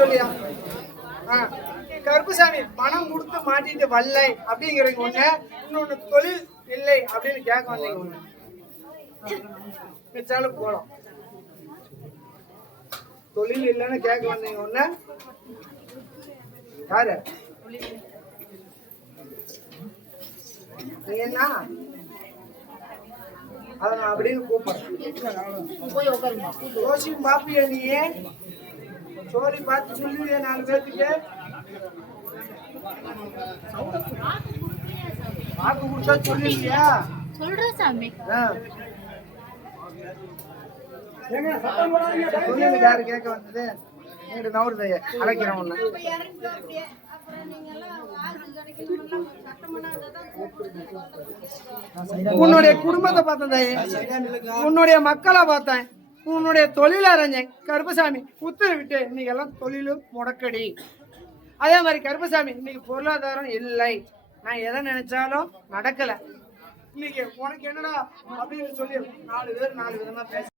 சொல்லியா கருப்புசாமி பணம் கொடுத்து மாட்டிட்டு வல்லை அப்படிங்கிறது ஒண்ணு, இன்னொன்னு தொழில் இல்லை அப்படின்னு கேட்க வந்தீங்க ஒண்ணு. வச்சாலும் போலாம். தொழில் இல்லைன்னு கேட்க வந்தீங்க ஒண்ணு. யாரு என்ன அத நான் அப்படின்னு கூப்பிடுறேன். யோசியும் பாப்பியா நீ? சோழி பார்த்து சொல்லுவியா 4 பேர்த்துக்கு? வாக்கு கொடுத்தா சொல்லுவியா? சொல்றேன் சாமி. சொல்லுங்க, யாரு கேட்க வந்தது? நவருதைய அழைக்கிறேன் ஒண்ணு. உன்னுடைய குடும்பத்தை பார்த்தேன், உன்னுடைய மக்களை பார்த்தேன், உன்னுடைய தொழில் அறிஞன் கருப்பசாமி உத்தரவிட்டு இன்னைக்கு எல்லாம் தொழிலும் முடக்கடி. அதே மாதிரி கருப்பசாமி இன்னைக்கு பொருளாதாரம் இல்லை, நான் எதை நினைச்சாலும் நடக்கல. இன்னைக்கு உனக்கு என்னடா அப்படின்னு சொல்லி 4 பேர் 4 விதமா பேச